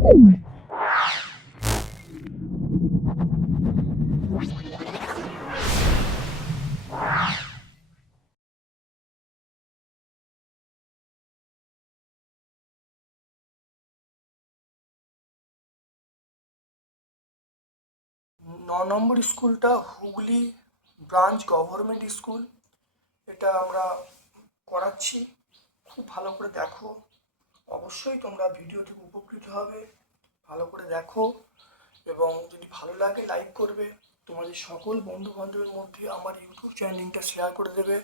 ন নম্বর স্কুলটা Hooghly branch government school. এটা আমরা করাচ্ছি। খুব ভালো করে দেখো। অবশ্যই তোমরা ভিডিও থেকে উপকৃত হবে। ভালো করে দেখো এবং যদি ভালো লাগে লাইক করবে। তোমাদের সকল বন্ধু বান্ধবের মধ্যে আমার ইউটিউব চ্যানেল লিঙ্কটা শেয়ার করে দেবে।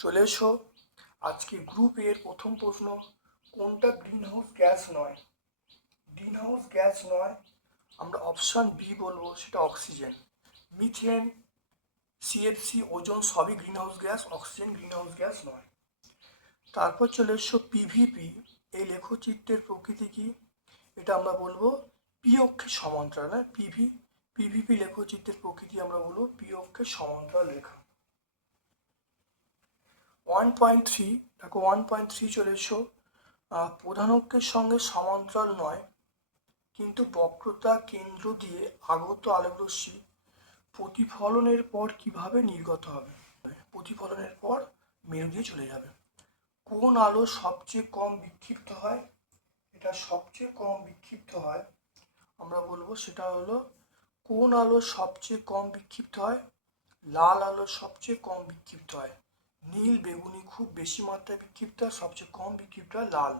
চলে এসো। আজকে গ্রুপ এর প্রথম প্রশ্ন, কোনটা গ্রিন হাউস গ্যাস নয়? গ্রিন হাউস গ্যাস নয়, আমরা অপশান বি বলব, সেটা অক্সিজেন মিথেন সিএফসি ওজন সবই green house gas oxygen green house gas নয়। তারপর চলে এসো পিভিপি এই লেখচিত্রের প্রকৃতি কি? এটা আমরা বলব পি অক্ষের সমান্তরাল হ্যাঁ? পিভি পিভিপি লেখচিত্রের প্রকৃতি আমরা বলব পি অক্ষের সমান্তরাল লেখা ওয়ান পয়েন্ট থ্রি দেখো ওয়ান পয়েন্ট থ্রি চলে এসো। প্রধান অক্ষের সঙ্গে সমান্তরাল নয়, কিন্তু বক্রতা কেন্দ্র দিয়ে আগত আলোকরশ্মি প্রতিফলনের পর কীভাবে নির্গত হবে? প্রতিফলনের পর মেরু দিয়ে চলে যাবে। কোন আলো সবচেয়ে কম বিক্ষিপ্ত হয়? এটা সবচেয়ে কম বিক্ষিপ্ত হয়, আমরা বলব সেটা হলো, কোন আলো সবচেয়ে কম বিক্ষিপ্ত হয়? লাল আলো সবচেয়ে কম বিক্ষিপ্ত হয়। নীল বেগুনি খুব বেশি মাত্রায় বিক্ষিপ্ত হয় সবচেয়ে কম বিক্ষিপ্ত হয় লাল।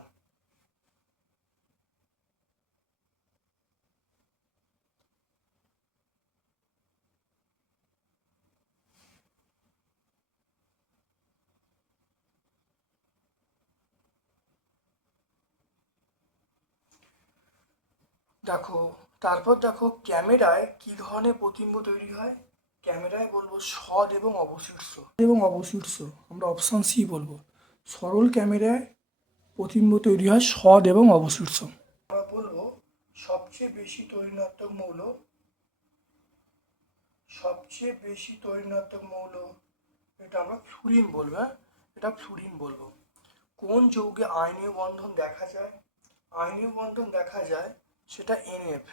দেখো, তারপর দেখো ক্যামেরায় কি ধরনের প্রতিম্ব তৈরি হয়? ক্যামেরায় বলব সদ এবং অবশীর্ষ। এবং অবশীর্ষ, আমরা অপশন সি বলব। সরল ক্যামেরায় প্রতিম্ব তৈরি হয় সদ এবং অবশীর্ষ। আমরা বলব সবচেয়ে বেশি তৈরিণাত্মক মৌল, সবচেয়ে বেশি তৈরিণাত্মক মৌল, এটা আমরা ফ্লুরিন বলব হ্যাঁ? এটা ফ্লুরিন বলব। কোন যৌগে আয়নীয় বন্ধন দেখা যায়? আয়নীয় বন্ধন দেখা যায় সেটা এনএফ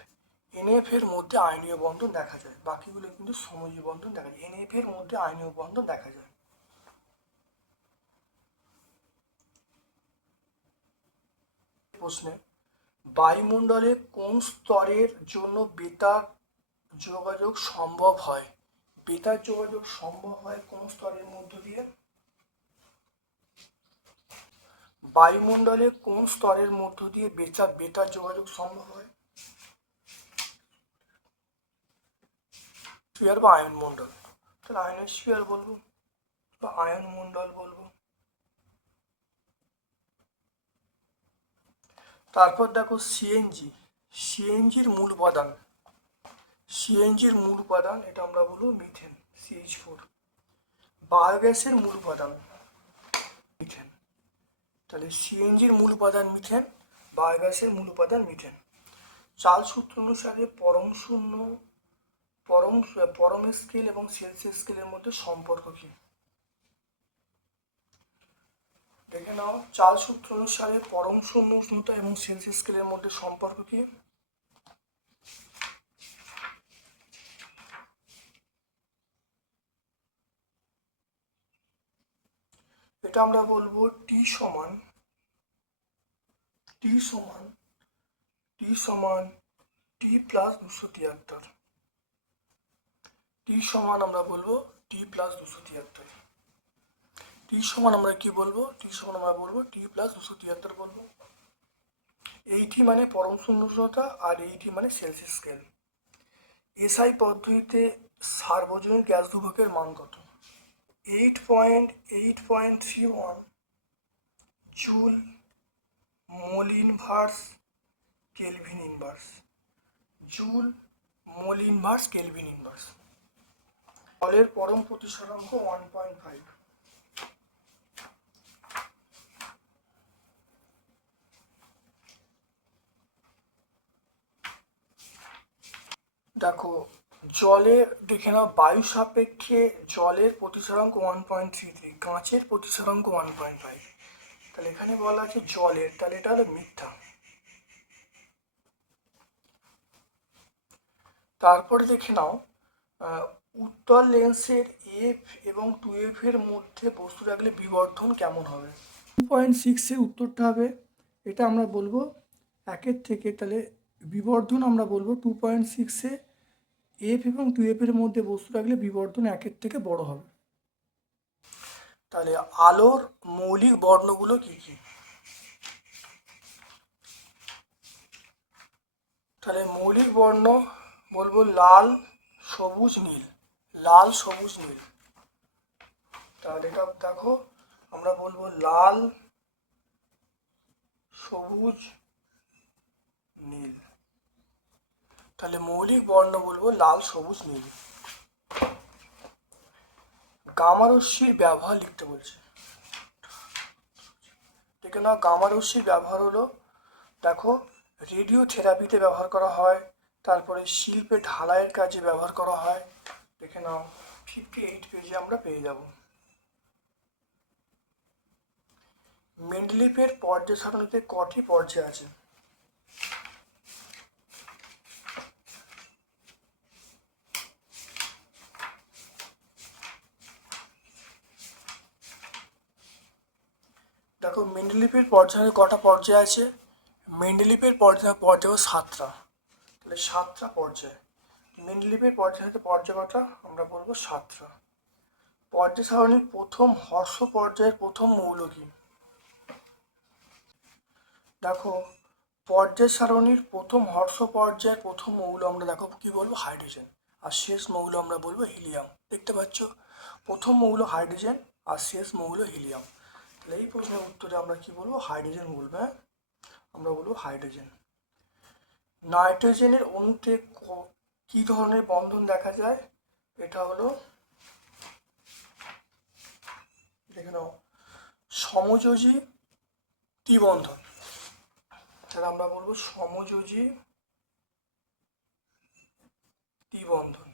এনএফ এর মধ্যে আইনীয় বন্ধন দেখা যায়। বাকিগুলো কিন্তু সমজীব বন্ধন দেখা যায়। এনএফ এর মধ্যে আইনীয় বন্ধন দেখা যায়। প্রশ্নে, বায়ুমণ্ডলে কোন স্তরের জন্য বেতার যোগাযোগ সম্ভব হয়? বেতার যোগাযোগ সম্ভব হয় কোন স্তরের মধ্য দিয়ে? বায়ুমণ্ডলে কোন স্তরের মধ্য দিয়ে বেতার বেতার যোগাযোগ সম্ভব হয়? স্ফিয়ার বা আয়ন মণ্ডল। তাহলে আয়নের স্ফিয়ার বলব? বা আয়ন মণ্ডল বলব? তারপর দেখো সিএনজি সিএনজির মূল উপাদান। সিএনজির মূল উপাদান এটা আমরা বলব মিথেন সিএইচ ফোর বায়োগ্যাসের মূল উপাদান মিথেন তাহলে সিএনজির মূল উপাদান মিথেন বায়োগ্যাসের মূল উপাদান মিথেন চাল সূত্র অনুসারে পরম শূন্য পরম পরম স্কেল এবং সেলসিয়াস স্কেলের মধ্যে সম্পর্ক কি? দেখে নাও, চাল সূত্র অনুসারে পরম শূন্য উষ্ণতা এবং সেলসিয়াস স্কেলের মধ্যে সম্পর্ক কি? এটা আমরা বলব টি সমান টি সমান টি সমান টি প্লাস দুশো তিয়াত্তর। টি সমান আমরা বলব টি প্লাস দুশো তিয়াত্তর। টি সমান আমরা কি বলব? টি সমান আমরা বলব টি প্লাস দুশো তিয়াত্তর বলব। এইটি মানে পরম শূন্য আর এইটি মানে সেলসিয়াস স্কেল। এসআই পদ্ধতিতে সার্বজনীন গ্যাস দুভকের মান কত? Eight point eight point three one joule mole inverse kelvin inverse. Joule mole inverse kelvin inverse. জলের পরম প্রতিসরাঙ্ক ওয়ান পয়েন্ট ফাইভ দেখো জলের দেখে নাও, বায়ু সাপেক্ষে জলের প্রতিসরাঙ্ক ওয়ান পয়েন্ট থ্রি থ্রি কাঁচের প্রতিসরাঙ্ক ওয়ান পয়েন্ট ফাইভ তাহলে এখানে বলা আছে জলের, তাহলে এটা হলো মিথ্যা। তারপরে দেখে নাও আহ, উত্তর লেন্সের এফ এবং টু এফ এর মধ্যে বস্তু রাখলে বিবর্ধন কেমন হবে? টু পয়েন্ট সিক্সের উত্তরটা হবে এটা আমরা বলব একের থেকে তাহলে বিবর্ধন আমরা বলব টু পয়েন্ট সিক্সে এফ এবং টু এফ এর মধ্যে বস্তু রাখলে বিবর্ধন একের থেকে বড় হবে। তাহলে আলোর মৌলিক বর্ণগুলো কি কি? তাহলে মৌলিক বর্ণ বলব লাল সবুজ নীল। লাল, সবুজ, নীল। তাহলে এটা দেখো, আমরা বলব লাল, সবুজ, নীল। তাহলে মৌলিক বর্ণ বলব লাল, সবুজ, নীল। গামারস্যির ব্যবহার লিখতে বলছে। দেখে নাও গামারস্যির ব্যবহার হলো, দেখো রেডিও থেরাপিতে ব্যবহার করা হয়, তারপরে শিল্পে ঢালাইয়ের কাজে ব্যবহার করা হয় দেখে নাও ফিফটি এইট পেজে আমরা পেয়ে যাব। মেন্ডলিপের পর্যায় সারণীতে কটি পর্যায় আছে? দেখো মেন্ডেলিপের পর্যায়ে কটা পর্যায় আছে? মেন্ডেলিপের পর্যায় পর্যায় সাতটা। তাহলে সাতটা পর্যায় মেন্ডেলিপের পর্যায়ে পর্যায় কটা আমরা বলব সাতটা। পর্যায় সারণীর প্রথম হর্ষ পর্যায়ের প্রথম মৌল কি? দেখো পর্যায় সারণীর প্রথম হর্ষ পর্যায়ের প্রথম মৌল আমরা দেখো, কি বলব? হাইড্রোজেন। আর শেষ মৌল আমরা বলব হিলিয়াম। দেখতে পাচ্ছ? প্রথম মৌল হাইড্রোজেন আর শেষ মৌল হিলিয়াম। তাহলে এই প্রশ্নের উত্তরে আমরা কি বলব? হাইড্রোজেন বলব হ্যাঁ? আমরা বলব হাইড্রোজেন। নাইট্রোজেনের অণুতে ক- ধরনের বন্ধন দেখা যায়? এটা হলো, দেখে নাও, সমযোজী ত্রিবন্ধন। তাহলে আমরা বলব সমযোজী ত্রিবন্ধন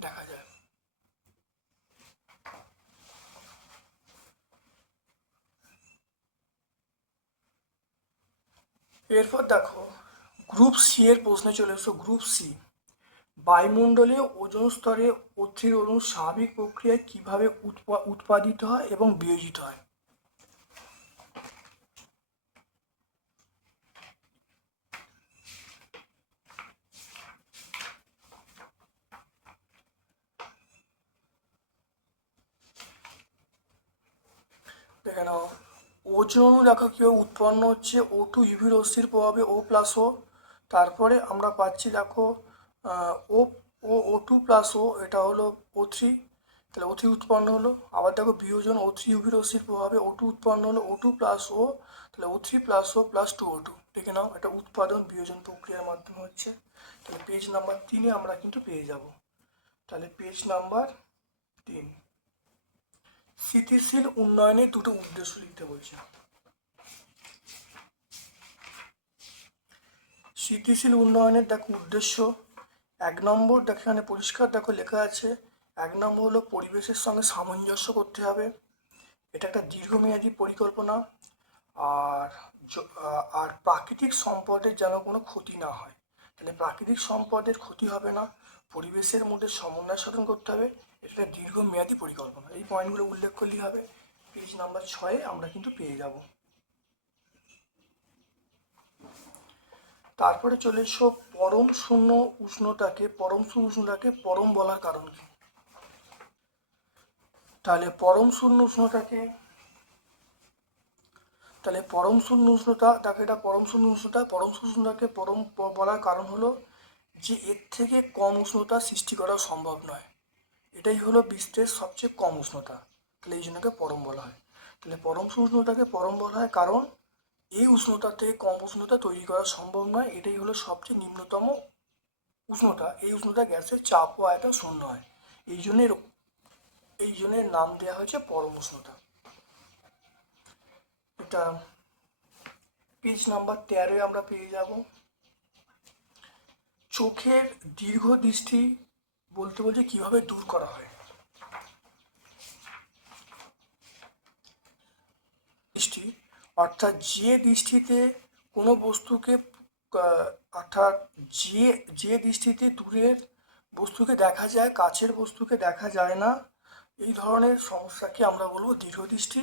দেখা যায়। এরপর দেখো গ্রুপ সি এর প্রশ্নে চলে এসো গ্রুপ সি বায়ুমণ্ডলীয় ওজোন স্তরে অথির অণু স্বাভাবিক প্রক্রিয়ায় কীভাবে উৎপা- উৎপাদিত হয় এবং বিয়োজিত হয়? দেখে নাও, ওজন দেখো কীভাবে উৎপন্ন হচ্ছে ও টু ইভি রশ্মির প্রভাবে ও প্লাস ও তারপরে আমরা পাচ্ছি দেখো ও ও ও টু প্লাস ও এটা হলো ও থ্রি তাহলে ও থ্রি উৎপন্ন হলো। আবার দেখো বিয়োজন ও থ্রি ইউভি রশ্মির প্রভাবে ও টু উৎপন্ন হলো ও টু প্লাস ও তাহলে O three plus O plus two O two দেখে নাও, এটা উৎপাদন বিয়োজন প্রক্রিয়ার মাধ্যমে হচ্ছে। তাহলে পেজ নাম্বার তিনে আমরা কিন্তু পেয়ে যাব। তাহলে পেজ নাম্বার তিন স্থিতিশীল উন্নয়নের দুটো উদ্দেশ্য লিখতে বলছে। স্থিতিশীল উন্নয়নের দেখো উদ্দেশ্য। এক নম্বর, দেখো এখানে পরিষ্কার দেখো লেখা আছে, এক নম্বর হলো পরিবেশের সঙ্গে সামঞ্জস্য করতে হবে। এটা একটা দীর্ঘমেয়াদী পরিকল্পনা। আর আর প্রাকৃতিক সম্পদের যেন কোনো ক্ষতি না হয়। তাহলে প্রাকৃতিক সম্পদের ক্ষতি হবে না, পরিবেশের মধ্যে সমন্বয় সাধন করতে হবে। এটা একটা দীর্ঘমেয়াদী পরিকল্পনা। এই পয়েন্টগুলো উল্লেখ করলেই হবে। পেজ নাম্বার ছয়ে আমরা কিন্তু পেয়ে যাব। তারপরে চলে এসো পরম শূন্য উষ্ণতাকে পরম শূন্য উষ্ণতাকে পরম বলার কারণ কি? তাহলে পরম শূন্য উষ্ণতাকে তাহলে পরম শূন্য উষ্ণতা তাকে এটা পরম শূন্য উষ্ণতা পরম উষ্ণতাকে পরম বলার কারণ হলো যে এর থেকে কম উষ্ণতা সৃষ্টি করা সম্ভব নয়। এটাই হলো বিশ্বের সবচেয়ে কম উষ্ণতা। তাহলে এই জন্যকে পরম বলা হয়। তাহলে পরম উষ্ণতাকে পরম বলা হয় কারণ এই উষ্ণতার থেকে কম উষ্ণতা তৈরি করা সম্ভব নয়। এটাই হলো সবচেয়ে নিম্নতম উষ্ণতা। এই উষ্ণতা গ্যাসের চাপ ও আয়তন শূন্য হয়। এই জন্য এই জন্য নাম দেওয়া হয়েছে পরম উষ্ণতা। এটা পেজ নাম্বার তেরোয় আমরা পেয়ে যাব। চোখের দীর্ঘ দৃষ্টি বলতে বলতে কীভাবে দূর করা হয়। দৃষ্টি অর্থাৎ যে দৃষ্টিতে কোনো বস্তুকে অর্থাৎ যে যে দৃষ্টিতে দূরের বস্তুকে দেখা যায়, কাছের বস্তুকে দেখা যায় না, এই ধরনের সমস্যাকে আমরা বলব দৃঢ়দৃষ্টি।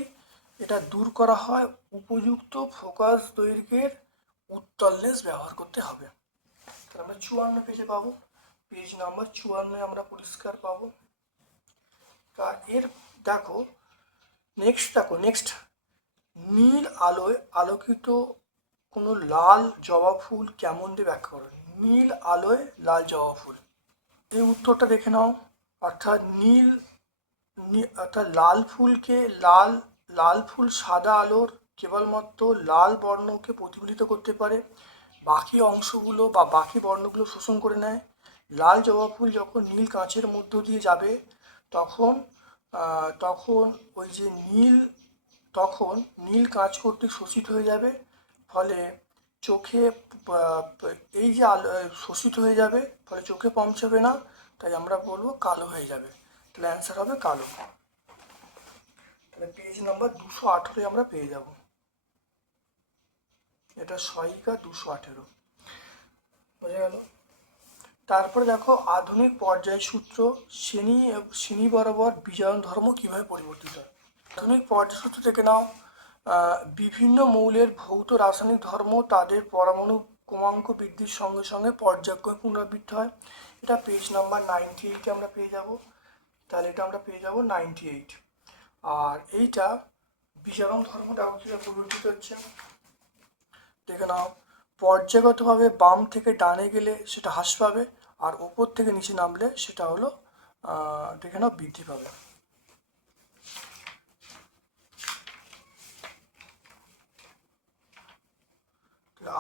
এটা দূর করা হয়, উপযুক্ত ফোকাস দৈর্ঘ্যের উত্তল লেন্স ব্যবহার করতে হবে। তাহলে আমরা চুয়ান্ন পেজে পাবো, পেজ নাম্বার চুয়ান্নয় আমরা পরিষ্কার পাবো। তা এর, দেখো নেক্সট দেখো নেক্সট নীল আলোয় আলোকিত কোনো লাল জবা ফুল কেমন দিয়ে ব্যাখ্যা করো? নীল আলোয় লাল জবা ফুল। এই উত্তরটা দেখে নাও। অর্থাৎ নীল অর্থাৎ লাল ফুলকে লাল লাল ফুল সাদা আলোর কেবলমাত্র লাল বর্ণকে প্রতিফলিত করতে পারে। বাকি অংশগুলো বা বাকি বর্ণগুলো শোষণ করে নেয়। লাল জবা ফুল যখন নীল কাঁচের মধ্য দিয়ে যাবে, তখন তখন ওই যে নীল তখন নীল কাঁচ কর্তৃক শোষিত হয়ে যাবে, ফলে চোখে এই যে আলো শোষিত হয়ে যাবে, ফলে চোখে পৌঁছাবে না, তাই আমরা বলব কালো হয়ে যাবে। তাহলে অ্যান্সার হবে কালো। তাহলে পেজ নাম্বার দুশো আঠেরোয় আমরা পেয়ে যাব। এটা সহায়িকা দুশো আঠেরো। বোঝা গেল? তারপরে দেখো, আধুনিক পর্যায় সূত্র শ্রেণি শ্রেণি বরাবর বিজারণ ধর্ম কীভাবে পরিবর্তিত হয়? আধুনিক পর্যায় সূত্র থেকে নাও বিভিন্ন মৌলের ভৌত রাসায়নিক ধর্ম তাদের পরমাণু ক্রমাঙ্ক বৃদ্ধির সঙ্গে সঙ্গে পর্যায়ক্রমে পুনরাবৃত্তি হয়। এটা পেজ নাম্বার নাইনটি এইটে আমরা পেয়ে যাব। তাহলে এটা আমরা পেয়ে যাব নাইনটি এইট আর এইটা বিজারণ ধর্মটা কীভাবে পরিবর্তিত হচ্ছে। দেখে নাও, পর্যায়গতভাবে বাম থেকে ডানে গেলে সেটা হ্রাস পাবে আর ওপর থেকে নিচে নামলে সেটা হলো দেখে নাও বৃদ্ধি পাবে।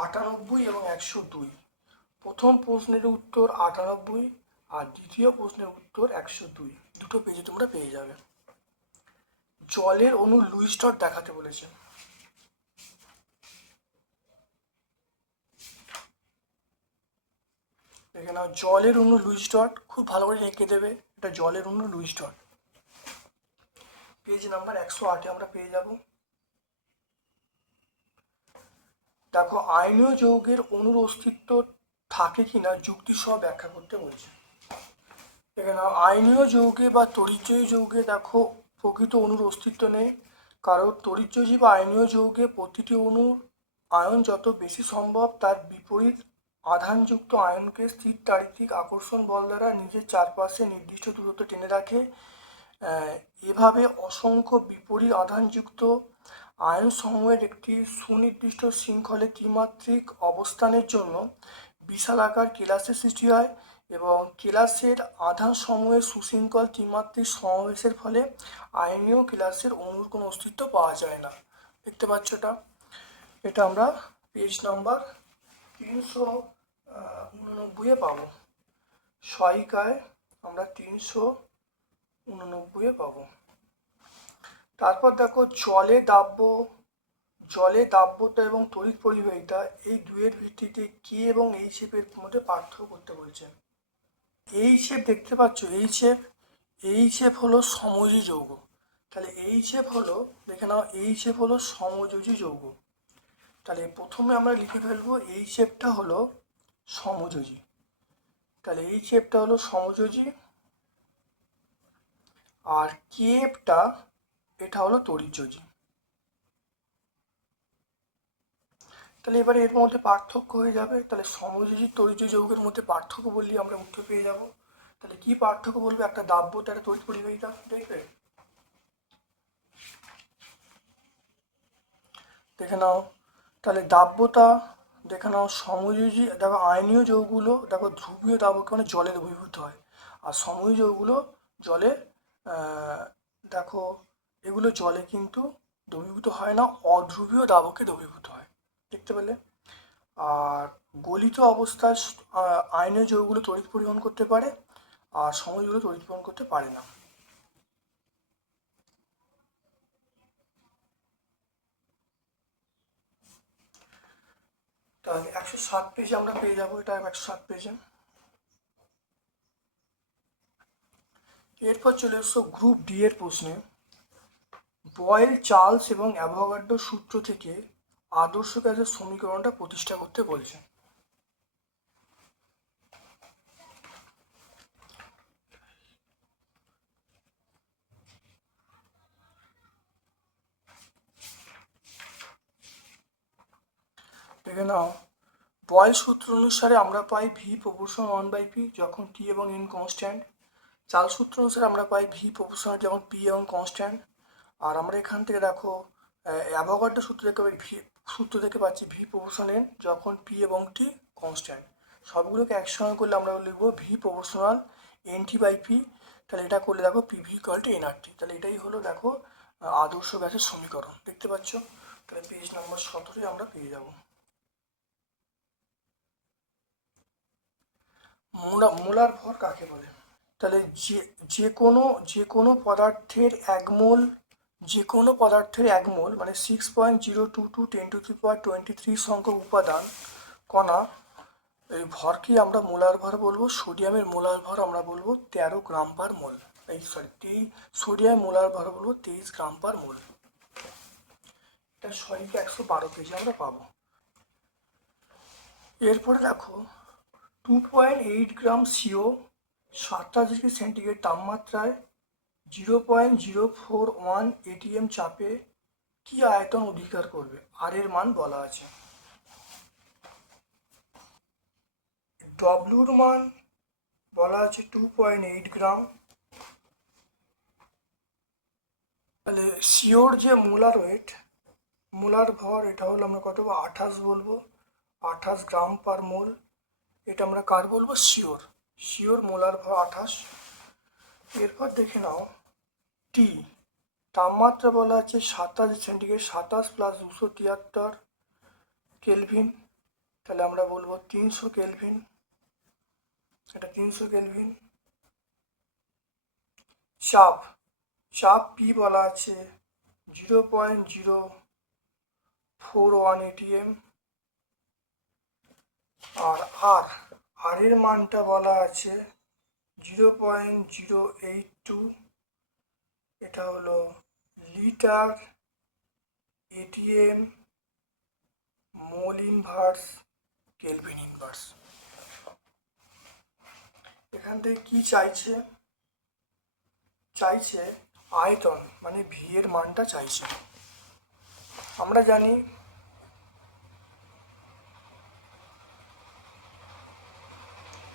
আটানব্বই এবং একশো দুই। প্রথম প্রশ্নের উত্তর আটানব্বই আর দ্বিতীয় প্রশ্নের উত্তর একশো দুই। দুটো পেজে তোমরা পেয়ে যাবে। জলের অণু লুইস ডট দেখাতে বলেছে। দেখে নাও, জলের অণু লুইস ডট খুব ভালো করে এঁকে দেবে। এটা জলের অণু লুইস ডট পেজ নাম্বার একশো আটে আমরা পেয়ে যাব। দেখো, আইনীয় যৌগের অণুর অস্তিত্ব থাকে কিনা যুক্তি সহ ব্যাখ্যা করতে বলছে। এখানে আইনীয় যৌগে বা তরিজ্জয়ী যৌগে দেখো, প্রকৃত অণুর অস্তিত্ব নেই। কারণ তরিজ্জয়ী বা আইনীয় যৌগে প্রতিটি অণুর আয়ন যত বেশি সম্ভব, তার বিপরীত আধানযুক্ত আয়নকে স্থির তাড়িতিক আকর্ষণ বল দ্বারা নিজের চারপাশে নির্দিষ্ট দূরত্ব টেনে রাখে। এভাবে অসংখ্য বিপরীত আধানযুক্ত আয়ন সমূহের একটি সুনির্দিষ্ট শৃঙ্খলে ত্রিমাত্রিক অবস্থানের জন্য বিশাল আকার কেলাসের সৃষ্টি হয় এবং কেলাসের আধান সমূহের সুশৃঙ্খল ত্রিমাত্রিক সমাবেশের ফলে আয়নীয় কেলাসের অণুর কোনো অস্তিত্ব পাওয়া যায় না। দেখতে পাচ্ছ এটা। এটা আমরা পেজ নাম্বার তিনশো উননব্বইয়ে পাবো। সহায়িকায় আমরা তিনশো উননব্বইয়ে পাবো। তারপর দেখো জলে দাব্য, জলে দাব্যতা এবং তড়িৎ পরিবাহিতা এই দুয়ের ভিত্তিতে কে এবং এই শেপের মধ্যে পার্থক্য করতে বলছেন এই শেপ দেখতে পাচ্ছ, এই শেপ এই শেপ হলো সমযোজী যৌগ। তাহলে এই শেপ হলো, দেখে নাও, এই শেপ হলো সমযোজী যৌগ। তাহলে প্রথমে আমরা লিখে ফেলব, এই শেপটা হলো সমযোজী। তাহলে এই শেপটা হলো সমযোজী। আর কেপটা এটা হলো তরিযোজী তাহলে এবারে এর মধ্যে পার্থক্য হয়ে যাবে। তাহলে সমযোজী তরিজ যৌগের মধ্যে পার্থক্য বললে আমরা উত্তর পেয়ে যাব। তাহলে কি পার্থক্য বলবে? একটা দাব্যতা একটা তড়িৎ পরিবাহিতা, দেখবে? দেখে নাও। তাহলে দাব্যতা দেখে নাও, সমযোজী, দেখো আয়নীয় যৌগগুলো, দেখো ধ্রুবীয় দাবকে মানে জলে দ্রবীভূত হয়। আর সময় যৌগুলো জলে দেখো এগুলো জলে কিন্তু দ্রবীভূত হয় না অধ্রুবীয় দাবকে দ্রবীভূত হয়। দেখতে পেলে? আর গলিত অবস্থায় আহ, আয়নীয় যৌগগুলো তড়িৎ পরিবহন করতে পারে আর সময়গুলো তড়িৎ পরিবহন করতে পারে না। তাহলে একশো সাত পেজে আমরা পেয়ে যাব এটা একশো সাত পেজে এরপর চলে এসছো গ্রুপ ডি এর প্রশ্নে। বয়েল চার্লস এবং অ্যাভোগাড্ড সূত্র থেকে আদর্শ গ্যাসের সমীকরণটা প্রতিষ্ঠা করতে বলছেন। দেখে নাও, বয়েল সূত্র অনুসারে আমরা পাই V proportion one by P যখন টি এবং এন কনস্ট্যান্ট চাল সূত্র অনুসারে আমরা পাই ভি প্রপোর্শন যখন পি এবং কনস্ট্যান্ট আর আমরা এখান থেকে দেখো অ্যাভোগাড্রো সূত্র থেকে ভি সূত্র থেকে পাচ্ছি ভি প্রপোর্শন এন যখন পি এবং টি কনস্ট্যান্ট সবগুলোকে একসঙ্গে করলে আমরা লিখব V proportional N T by P. তাহলে এটা করলে দেখো P V equal to NRT. তাহলে এটাই হলো দেখো আদর্শ গ্যাসের সমীকরণ। দেখতে পাচ্ছ? তাহলে পেজ নাম্বার সতেরোই আমরা পেয়ে যাব। মোলা মোলার ভর কাকে বলে? তাহলে যে যে কোনো যে কোনো পদার্থের এক মোল যে কোনো পদার্থের এক মোল মানে six point zero two two ten to three power twenty three সংখ্যক উপাদান, কণা, এই ভরকে আমরা মোলার ভর বলব, সোডিয়ামের মোলার ভর আমরা বলব তেরো গ্রাম পার মোল। এই সরি তেই, সোডিয়াম মোলার ভর বলব তেইশ গ্রাম পার মোল। এটা সরিকে একশো বারো কেজি আমরা পাবো। এরপরে দেখো two point eight gram CO সাতটা ডিগ্রি সেন্টিগ্রেড তাপমাত্রায় zero point zero four one ATM চাপে কি আয়তন অধিকার করবে? আর এর মান বলা আছে। ডব্লুর মান বলা আছে টু পয়েন্ট এইট গ্রাম। তাহলে সিওর যে মোলার ওয়েট মোলার ভর, এটা হলো আমরা কত আঠাশ বলব। আঠাশ গ্রাম পার মোল। এটা আমরা কার বলব? শিওর শিওর মোলার ভর আঠাশ। এরপর দেখে নাও। টি তাপমাত্রা বলা আছে সাতাশ সেন্টিগ্রেড, সাতাশ প্লাস দুশো তিয়াত্তর কেলভিন। তাহলে আমরা বলব তিনশো কেলভিন। এটা তিনশো কেলভিন। চাপ চাপ পি বলা আছে zero point zero four one ATM আর আর আর এর মানটা বলা আছে zero point zero eight two. এটা হলো litre ATM mole inverse kelvin inverse এখান থেকে কি চাইছে? চাইছে আয়তন মানে ভি এর মানটা চাইছে। আমরা জানি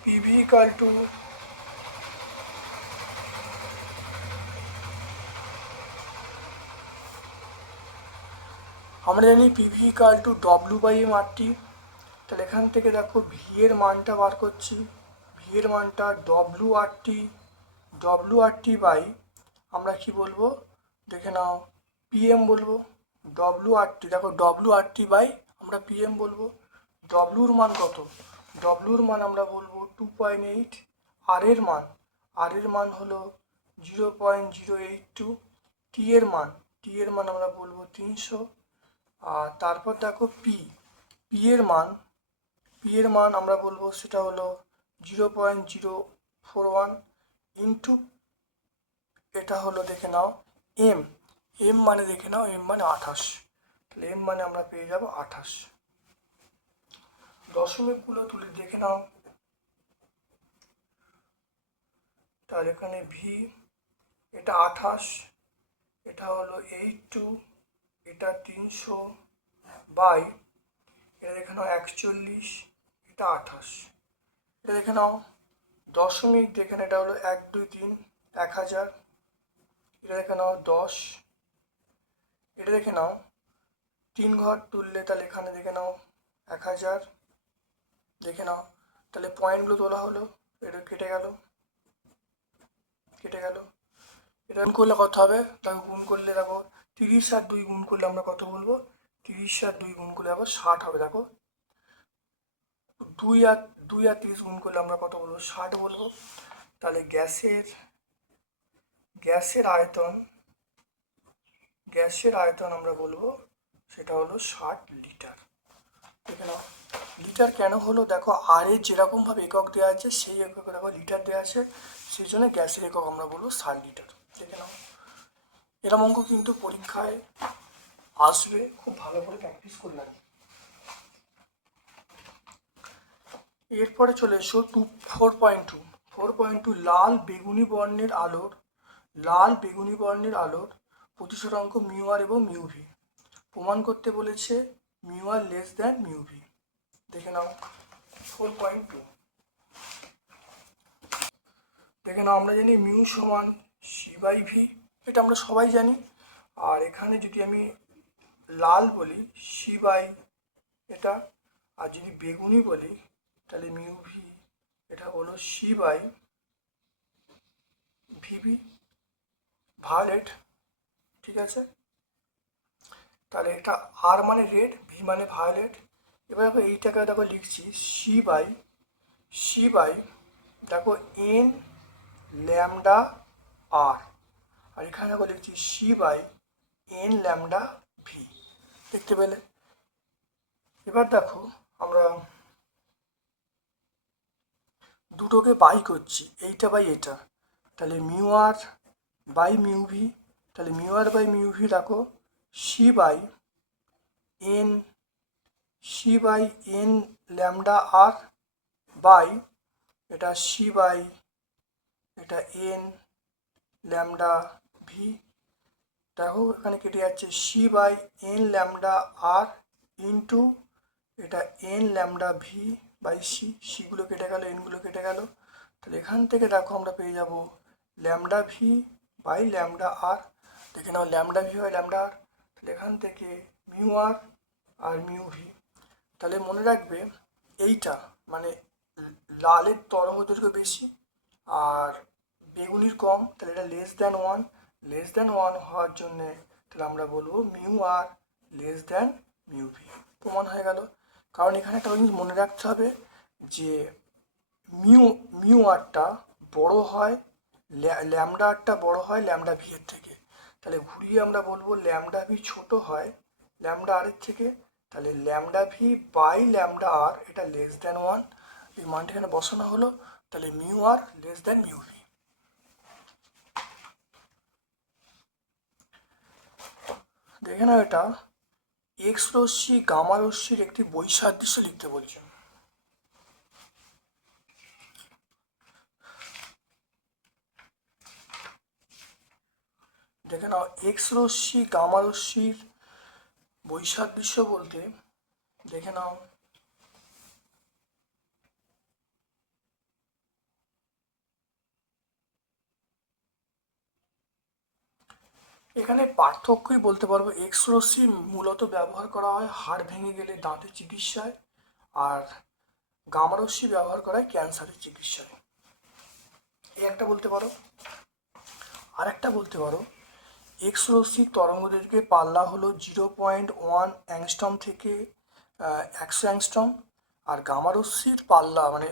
পিভি ইকাল টু আমরা জানি PV equal to W by M R T তাহলে এখান থেকে দেখো ভি এর মানটা বার করছি। ভি এর মানটা W R T W R T by আমরা কি বলব? দেখে নাও পিএম বলব। ডব্লু আর টি দেখো ডব্লু আর টি বাই আমরা পিএম বলব। ডব্লুর মান কত? ডব্লুর মান আমরা বলব টু পয়েন্ট এইট আর এর মান। আর এর মান হলো zero point zero eight two T এর মান। টি এর মান আমরা বলব তিনশো। আর তারপর দেখো পি পি এর মান পি এর মান আমরা বলব সেটা হলো zero point zero four one into এটা হলো দেখে নাও এম এম মানে দেখে নাও এম মানে আঠাশ, তাহলে এম মানে আমরা পেয়ে যাব আঠাশ। দশমিকগুলো তুলে দেখে নাও। তাহলে এখানে ভি এটা আঠাশ, এটা হলো এইট টু এটা তিনশো বাই, এটা দেখে নাও একচল্লিশ, এটা আঠাশ। এটা দেখে নাও দশমিক, দেখে এটা হলো এক, দুই, তিন, এক হাজার। এটা দেখে নাও দশ। এটা দেখে নাও তিন ঘর তুললে তাহলে এখানে দেখে নাও এক হাজার। দেখে নাও তাহলে পয়েন্টগুলো তোলা হলো, এটা কেটে গেল। কেটে গেল। এটা গুণ করলে কত হবে? তাকে গুণ করলে দেখো তিরিশ আর দুই গুণ করলে আমরা কত বলব? তিরিশ আর দুই গুণ করলে দেখো ষাট হবে, দেখো। দুই আর দুই আর তিরিশ গুণ করলে আমরা কত বলব? ষাট বলব। তাহলে গ্যাসের গ্যাসের আয়তন গ্যাসের আয়তন আমরা বলব, সেটা হলো ষাট লিটার। দেখে লিটার কেন হলো? দেখো, আর যেরকমভাবে একক দেওয়া আছে, সেই একক দেখো লিটার দেওয়া আছে, সেই জন্য গ্যাসের একক আমরা বলব ষাট লিটার। দেখে নাও। এরম অঙ্ক কিন্তু পরীক্ষায় আসবে। খুব ভালো করে প্র্যাকটিস করলে এরপরে চলে এসো two four point two four point two লাল বেগুনি বর্ণের আলোর লাল বেগুনি বর্ণের আলোর প্রতিশতাঙ্ক মিউ আর এবং মিউ ভি প্রমাণ করতে বলেছে mu R less than mu V দেখে নাও ফোর পয়েন্ট টু দেখে নাও আমরা জানি মিউ সমান সি বাই ভি এটা আমরা সবাই জানি। আর এখানে যদি আমি লাল বলি সি বাই এটা, আর যদি বেগুনি বলি, তাহলে মিউ ভি, এটা হলো সি বাই ভিবি ভায়োলেট, ঠিক আছে? তাহলে এটা আর মানে রেড ভি মানে ভায়োলেট। এবার দেখো এইটাকে দেখো লিখছি সি বাই সি বাই দেখো এন, ল্যামডা, আর। আর এখানে দেখো লিখছি C by N lambda V দেখতে পেলে? এবার দেখো আমরা দুটোকে বাই করছি, এইটা বাই এটা। তাহলে mu R by mu V তাহলে mu R by mu V রাখো। C by N C by N lambda R by এটা সি বাই এটা এন ল্যামডা ভি দেখো এখানে কেটে যাচ্ছে C by N lambda R into এটা N lambda V by C সিগুলো কেটে গেল এনগুলো কেটে গেল। তাহলে এখান থেকে দেখো আমরা পেয়ে যাব lambda V by lambda R দেখে নাও lambda V by lambda R তাহলে এখান থেকে মিউ আর আর মিউ ভি তাহলে মনে রাখবে এইটা মানে লালের তরঙ্গ দৈর্ঘ্য বেশি আর বেগুনির কম, তাহলে এটা less than one less than one হওয়ার জন্যে তাহলে আমরা বলব mu R less than mu V প্রমাণ হয়ে গেল। কারণ এখানে একটা জিনিস মনে রাখতে হবে যে মিউ মিউ আরটা বড় হয় ল্যামডা আরটা বড় হয় ল্যামডা ভি এর থেকে। তাহলে ঘুরিয়ে আমরা বলব ল্যামডা ভি ছোট হয় ল্যামডা আর এর থেকে, তাহলে lambda V by lambda R এটা লেস দ্যান ওয়ান এই মানটা এখানে বসানো হলো, তাহলে mu R less than mu V দেখে নাও এটা। এক্স রশ্মি, গামা রশ্মির একটি বৈসাদৃশ্য লিখতে বলছে দেখে নাও এক্স রশ্মি, গামা রশ্মির বৈসাদৃশ্য বলতে দেখে নাও। এখানে পার্থক্যই বলতে পারব এক্স রশ্মি মূলত ব্যবহার করা হয় হাড় ভেঙে গেলে দাঁতের চিকিৎসায় আর গামা রশ্মি ব্যবহার করা হয় ক্যান্সারের চিকিৎসায়। এই একটা বলতে পারো। আর একটা বলতে পারো এক্স রশ্মির তরঙ্গদৈর্ঘ্যে পাল্লা হলো জিরো পয়েন্ট ওয়ান অ্যাংস্টম থেকে একশো অ্যাংস্টম আর গামা রশ্মির পাল্লা মানে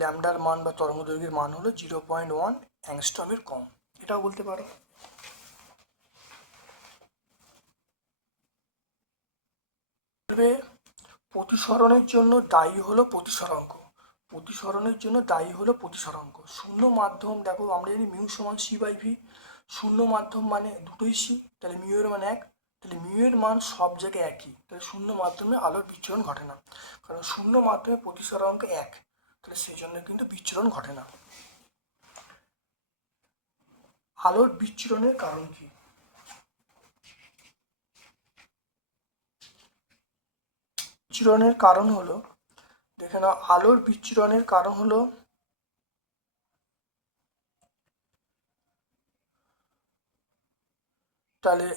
ল্যামডার মান বা তরঙ্গদৈর্ঘ্যের মান হলো জিরো পয়েন্ট ওয়ান অ্যাংস্টমের কম। এটাও বলতে পারো। বলবে প্রতিসরণের জন্য দায়ী হলো প্রতিসরাঙ্ক প্রতিসরণের জন্য দায়ী হলো প্রতিসরাঙ্ক শূন্য মাধ্যম, দেখো আমরা জানি মিউ সমান সি বাই ভি শূন্য মাধ্যম মানে দুটোই সি তাহলে মিউ এর মান এক। তাহলে মিউ এর মান সব জায়গায় একই। তাহলে শূন্য মাধ্যমে আলোর বিচ্ছুরণ ঘটে না। কারণ শূন্য মাধ্যমে প্রতিসরাঙ্ক এক, তাহলে সেই জন্য কিন্তু বিচ্ছুরণ ঘটে না। আলোর বিচ্ছুরণের কারণ কি? বিচ্ছুরণের কারণ হলো, দেখে নাও, আলোর বিচ্ছুরণের কারণ হলো, তাহলে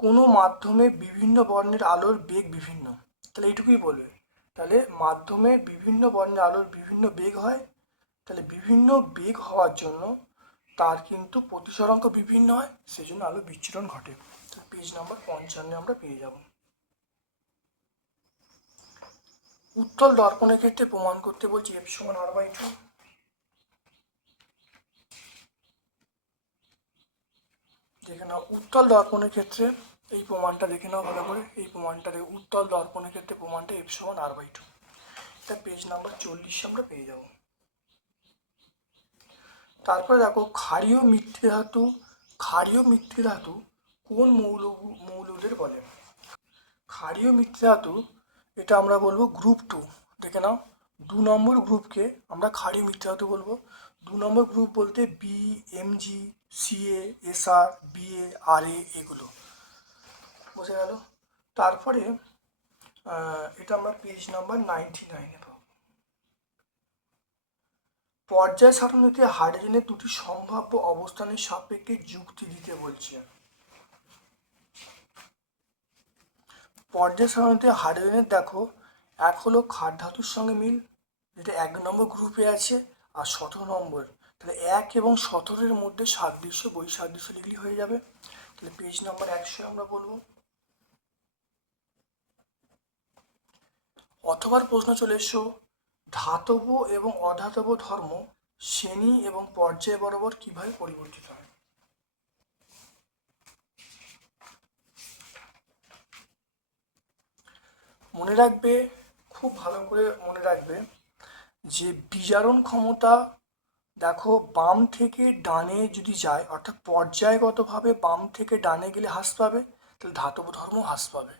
কোনো মাধ্যমে বিভিন্ন বর্ণের আলোর বেগ বিভিন্ন। তাহলে এইটুকুই বলবে। তাহলে মাধ্যমে বিভিন্ন বর্ণের আলোর বিভিন্ন বেগ হয়। তাহলে বিভিন্ন বেগ হওয়ার জন্য তার কিন্তু প্রতিসরাঙ্ক বিভিন্ন হয় সেই জন্য আলোর বিচ্ছুরণ ঘটে। পেজ নাম্বার পঞ্চান্নে আমরা পেয়ে যাব। উত্তল দর্পণের ক্ষেত্রে প্রমাণ করতে বলছি এফ সমান আর বাই টু দেখে নাও উত্তল দর্পণের ক্ষেত্রে এই প্রমাণটা দেখে নাও ভালো করে। এই প্রমাণটা উত্তল দর্পণের ক্ষেত্রে প্রমাণটা এফ সমান আর বাই টু এটা পেজ নাম্বার চল্লিশে আমরা পেয়ে যাব। তারপরে দেখো, ক্ষারীয় মিথ্যে ধাতু, ক্ষারীয় মিথ্যে ধাতু কোন মৌল মৌলদের বলে? ক্ষারীয় মিথ্যে ধাতু এটা আমরা বলব গ্রুপ টু দেখে নাও। দু নম্বর গ্রুপকে আমরা খাড়ি মিথ্যে ধাতু বলব। দু নম্বর গ্রুপ বলতে B MG CA SR BA R B A R A এগুলো। বোঝা গেল? তারপরে এটা আমরা পেজ নাম্বার নাইনটি নাইনে পাবো। পর্যায় সারণীতে হাইড্রোজেনের দুটি সম্ভাব্য অবস্থানের সাপেক্ষে যুক্তি দিতে বলছে পর্যায় সারণীতে হাইড্রোজেনের দেখো, এক হলো খাদ ধাতুর সঙ্গে মিল, যেটা এক নম্বর গ্রুপে আছে, আর সতেরো নম্বর। তাহলে এক এবং সতেরোর মধ্যে সাদৃশ্য বৈসাদৃশ্য লিখলে হয়ে যাবে। তাহলে পেজ নম্বর একশো আমরা বলব। অথবার প্রশ্ন চলে এসো ধাতব এবং অধাতব ধর্ম শ্রেণি এবং পর্যায় বরাবর কীভাবে পরিবর্তিত হয়? মনে রাখবে, খুব ভালো করে মনে রাখবে যে বিজারণ ক্ষমতা দেখো বাম থেকে ডানে যদি যায়, অর্থাৎ পর্যায়গতভাবে বাম থেকে ডানে গেলে হ্রাস পাবে, তাহলে ধাতব ধর্ম হ্রাস পাবে।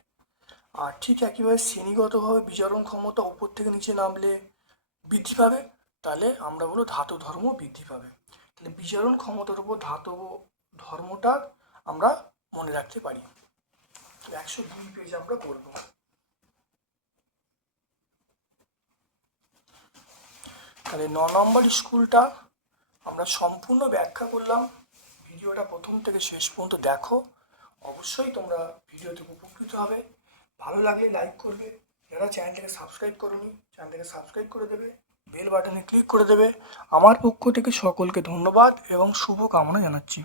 আর ঠিক একইভাবে শ্রেণীগতভাবে বিজারণ ক্ষমতা উপর থেকে নিচে নামলে বৃদ্ধি পাবে, তাহলে আমরা বলব ধাতু ধর্ম বৃদ্ধি পাবে। তাহলে বিজারণ ক্ষমতার উপর ধাতব ধর্মটা আমরা মনে রাখতে পারি। একশো দুই পেজ আমরা করব। তাহলে ন নম্বর স্কুলটা আমরা সম্পূর্ণ ব্যাখ্যা করলাম। ভিডিওটা প্রথম থেকে শেষ পর্যন্ত দেখো। অবশ্যই তোমরা ভিডিও থেকে উপকৃত হবে। ভালো লাগলে লাইক করবে। যারা চ্যানেলটাকে সাবস্ক্রাইব করোনি, চ্যানেলটাকে সাবস্ক্রাইব করে দেবে। বেল বাটনে ক্লিক করে দেবে। আমার পক্ষ থেকে সকলকে ধন্যবাদ এবং শুভ কামনা জানাচ্ছি।